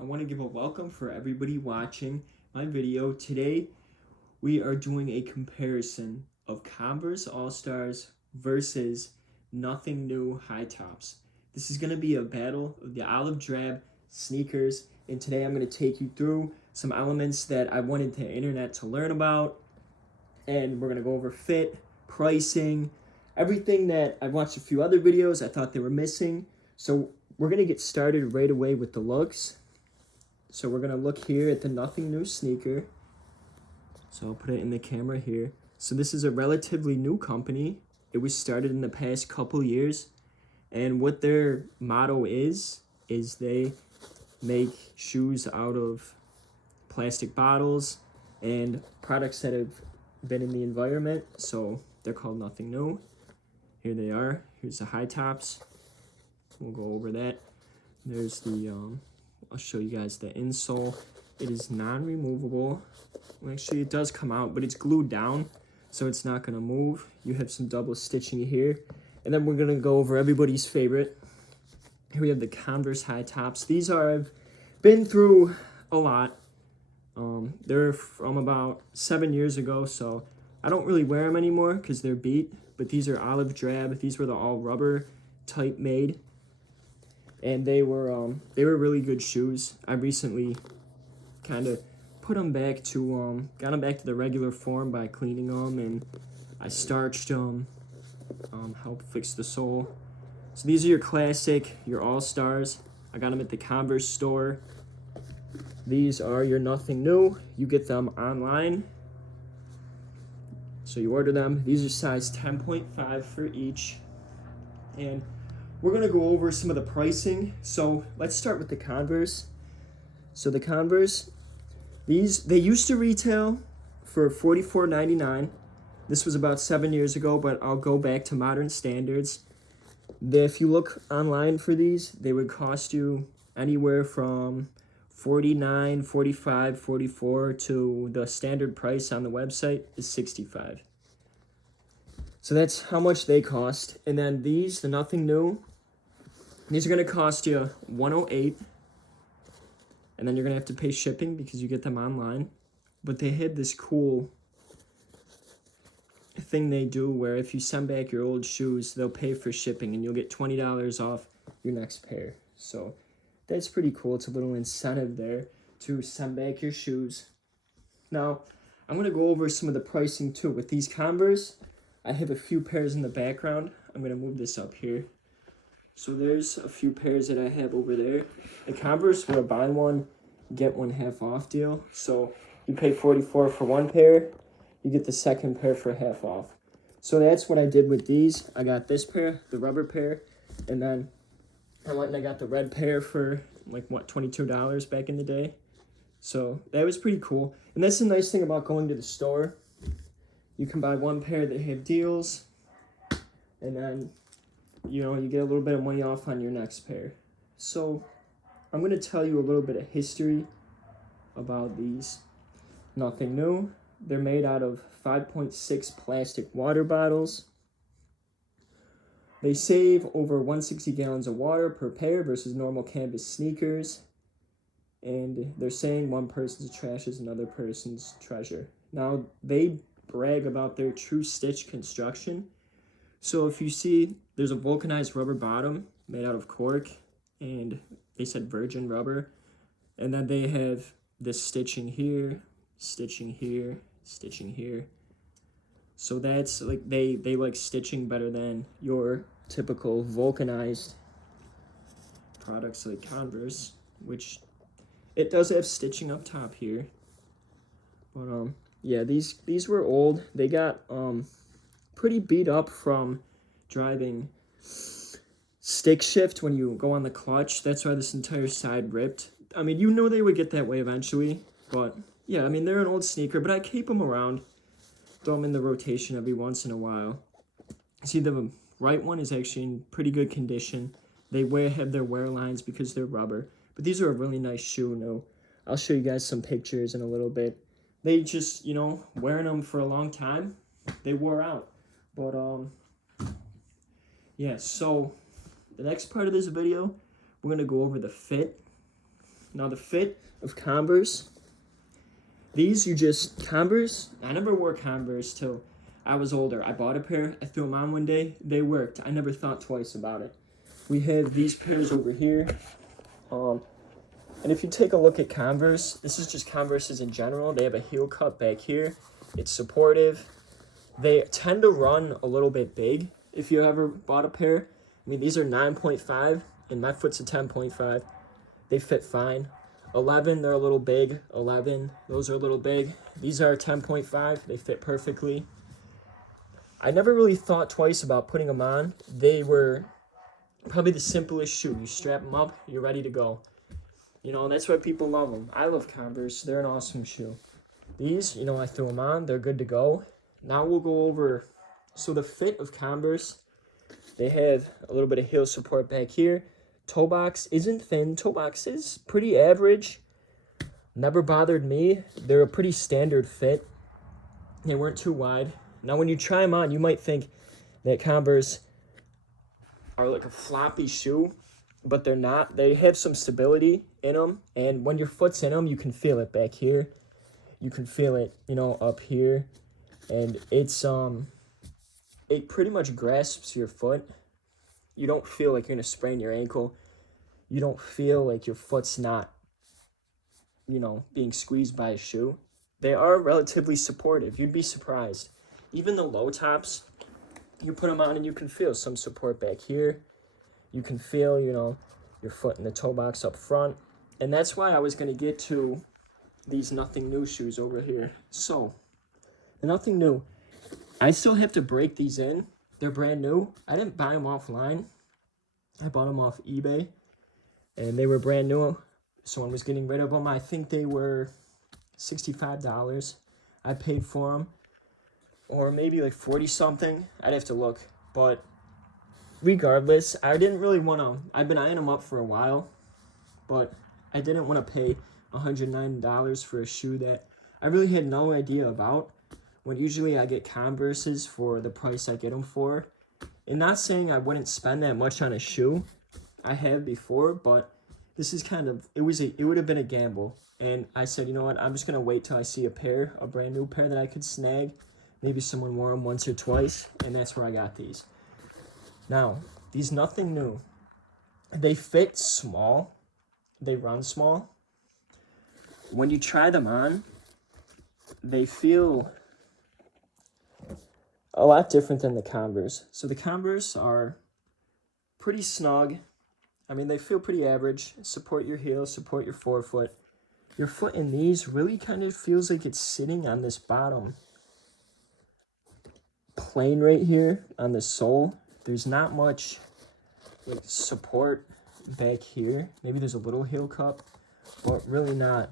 I want to give a welcome for everybody watching my video. Today, we are doing a comparison of Converse All-Stars versus Nothing New High Tops. This is going to be a battle of the olive drab sneakers, and today I'm going to take you through some elements that I wanted the internet to learn about, and we're going to go over fit, pricing, everything that I've watched a few other videos I thought they were missing. So we're going to get started right away with the looks. So we're going to look here at the Nothing New sneaker. So I'll put it in the camera here. So this is a relatively new company. It was started in the past couple years. And what their motto is they make shoes out of plastic bottles and products that have been in the environment. So they're called Nothing New. Here they are. Here's the high tops. We'll go over that. There's the, I'll show you guys the insole. It is non-removable. Well, actually, it does come out, but it's glued down, so it's not going to move. You have some double stitching here. And then we're going to go over everybody's favorite. Here we have the Converse high tops. These are, I've been through a lot. They're from about 7 years ago, so I don't really wear them anymore because they're beat. But these are olive drab. These were the all rubber type made. And they were really good shoes. I recently kind of put them back to, got them back to the regular form by cleaning them, and I starched them, helped fix the sole. So these are your classic, your all-stars. I got them at the Converse store. These are your Nothing New. You get them online. So you order them. These are size 10.5 for each. And we're going to go over some of the pricing. So let's start with the Converse. So the Converse, they used to retail for $44.99. This was about 7 years ago, but I'll go back to modern standards. If you look online for these, they would cost you anywhere from $49, $45, $44 to the standard price on the website is $65. So that's how much they cost. And then these, the Nothing New, these are going to cost you $108. And then you're going to have to pay shipping because you get them online. But they had this cool thing they do where if you send back your old shoes, they'll pay for shipping and you'll get $20 off your next pair. So that's pretty cool. It's a little incentive there to send back your shoes. Now, I'm going to go over some of the pricing too. With these Converse, I have a few pairs in the background. I'm going to move this up here. So there's a few pairs that I have over there. The Converse were a buy one, get one half off deal. So you pay $44 for one pair, you get the second pair for half off. So that's what I did with these. I got this pair, the rubber pair, and then I went and I got the red pair for like, what, $22 back in the day. So that was pretty cool. And that's the nice thing about going to the store. You can buy one pair that have deals, and then, you know, you get a little bit of money off on your next pair. So I'm going to tell you a little bit of history about these Nothing New. They're made out of 5.6 plastic water bottles. They save over 160 gallons of water per pair versus normal canvas sneakers. And they're saying one person's trash is another person's treasure. Now, they brag about their true stitch construction. So if you see, there's a vulcanized rubber bottom made out of cork, and they said virgin rubber. And then they have this stitching here, stitching here, stitching here. So that's like, they like stitching better than your typical vulcanized products like Converse, which it does have stitching up top here. But yeah, these were old. They got pretty beat up from driving stick shift when you go on the clutch. That's why this entire side ripped. I mean, you know they would get that way eventually, but yeah, I mean, they're an old sneaker, but I keep them around. Throw them in the rotation every once in a while. See, the right one is actually in pretty good condition. They have their wear lines because they're rubber, but these are a really nice shoe. No, I'll show you guys some pictures in a little bit. They just, you know, wearing them for a long time, they wore out. But yeah, so the next part of this video, we're going to go over the fit. Now the fit of Converse, Converse, I never wore Converse till I was older. I bought a pair, I threw them on one day, they worked. I never thought twice about it. We have these pairs over here. And if you take a look at Converse, this is just Converses in general. They have a heel cut back here. It's supportive. They tend to run a little bit big if you ever bought a pair. I mean, these are 9.5 and my foot's a 10.5. They fit fine. 11, they're a little big. 11, those are a little big. These are 10.5. They fit perfectly. I never really thought twice about putting them on. They were probably the simplest shoe. You strap them up, you're ready to go. You know, that's why people love them. I love Converse. They're an awesome shoe. These, you know, I threw them on. They're good to go. Now we'll go over, so the fit of Converse, they have a little bit of heel support back here. Toe box isn't thin. Toe box is pretty average. Never bothered me. They're a pretty standard fit. They weren't too wide. Now when you try them on, you might think that Converse are like a floppy shoe, but they're not. They have some stability in them, and when your foot's in them, you can feel it back here. You can feel it, you know, up here, and it's it pretty much grasps your foot. You don't feel like you're gonna sprain your ankle. You don't feel like your foot's not, you know, being squeezed by a shoe. They are relatively supportive. You'd be surprised. Even the low tops, you put them on and you can feel some support back here. You can feel, you know, your foot in the toe box up front. And that's why I was going to get to these Nothing New shoes over here. So, the Nothing New, I still have to break these in. They're brand new. I didn't buy them offline. I bought them off eBay. And they were brand new. Someone was getting rid of them. I think they were $65. I paid for them. Or maybe like 40 something. I'd have to look. But regardless, I didn't really want to. I've been eyeing them up for a while, but I didn't want to pay $109 for a shoe that I really had no idea about. When usually I get Converses for the price I get them for. And not saying I wouldn't spend that much on a shoe. I have before, but this is kind of, it would have been a gamble. And I said, you know what, I'm just going to wait till I see a brand new pair that I could snag. Maybe someone wore them once or twice, and that's where I got these. Now, these Nothing New, they fit small, they run small. When you try them on, they feel a lot different than the Converse. So the Converse are pretty snug. I mean, they feel pretty average. Support your heel, support your forefoot. Your foot in these really kind of feels like it's sitting on this bottom plane right here on the sole. There's not much like support back here. Maybe there's a little heel cup, but really not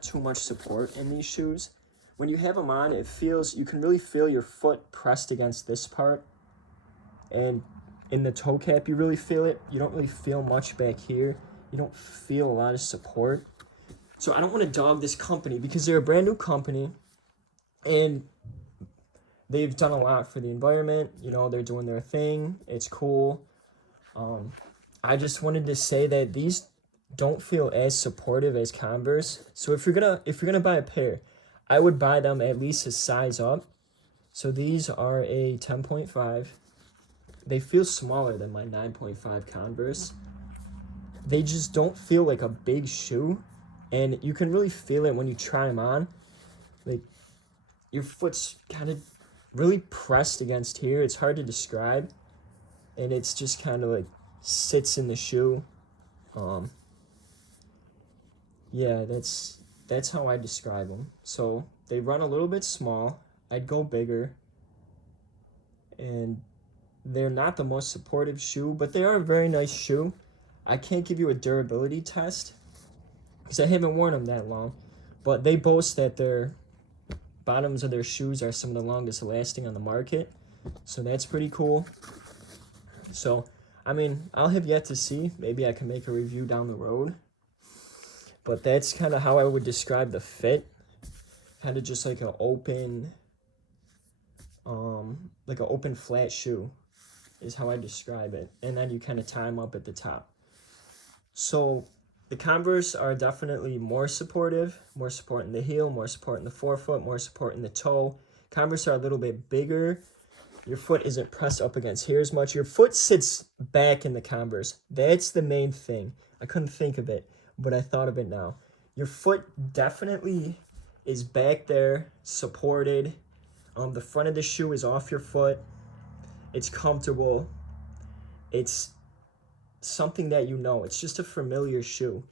too much support in these shoes. When you have them on, it feels, you can really feel your foot pressed against this part, and in the toe cap you really feel it. You don't really feel much back here. You don't feel a lot of support. So I don't want to dog this company because they're a brand new company and they've done a lot for the environment. You know, they're doing their thing. It's cool. I just wanted to say that these don't feel as supportive as Converse. So if you're gonna buy a pair, I would buy them at least a size up. So these are a 10.5. They feel smaller than my 9.5 Converse. They just don't feel like a big shoe, and you can really feel it when you try them on. Like, your foot's kind of really pressed against here. It's hard to describe, and it's just kind of like sits in the shoe. Yeah, that's how I describe them. So they run a little bit small. I'd go bigger, and they're not the most supportive shoe, but they are a very nice shoe. I can't give you a durability test because I haven't worn them that long, but they boast that their bottoms of their shoes are some of the longest lasting on the market, so that's pretty cool. So, I mean, I'll have yet to see. Maybe I can make a review down the road, but that's kind of how I would describe the fit. Kind of just like an open, flat shoe is how I describe it, and then you kind of tie them up at the top. So The Converse are definitely more supportive, more support in the heel, more support in the forefoot, more support in the toe. Converse are a little bit bigger. Your foot isn't pressed up against here as much. Your foot sits back in the Converse. That's the main thing. I couldn't think of it, but I thought of it now. Your foot definitely is back there, supported. The front of the shoe is off your foot. It's comfortable. It's something that you know. It's just a familiar shoe.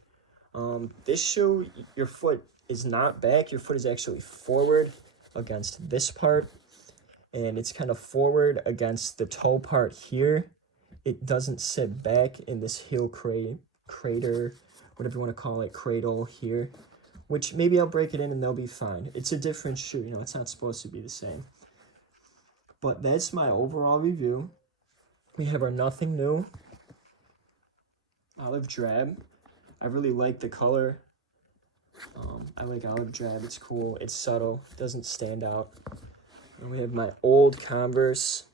This shoe, your foot is not back. Your foot is actually forward against this part, and it's kind of forward against the toe part here. It doesn't sit back in this heel crater, whatever you want to call it, cradle here, which maybe I'll break it in and they'll be fine. It's a different shoe, you know, it's not supposed to be the same. But that's my overall review. We have our Nothing New olive drab. I really like the color. I like olive drab. It's cool. It's subtle. It doesn't stand out. And we have my old Converse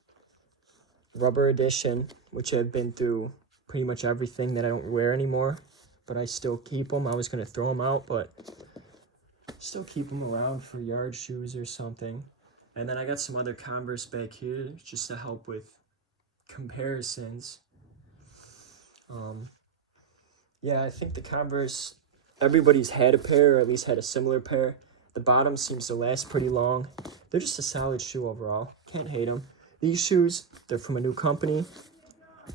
rubber edition, which I've been through pretty much everything that I don't wear anymore, but I still keep them. I was going to throw them out, but still keep them around for yard shoes or something. And then I got some other Converse back here just to help with comparisons. Yeah, I think the Converse, everybody's had a pair, or at least had a similar pair. The bottom seems to last pretty long. They're just a solid shoe overall. Can't hate them. These shoes, they're from a new company.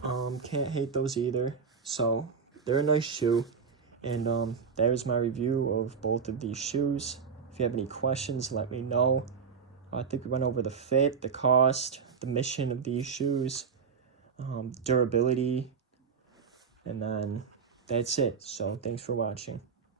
Can't hate those either. So, they're a nice shoe. And that was my review of both of these shoes. If you have any questions, let me know. I think we went over the fit, the cost, the mission of these shoes, durability, and then that's it. So thanks for watching.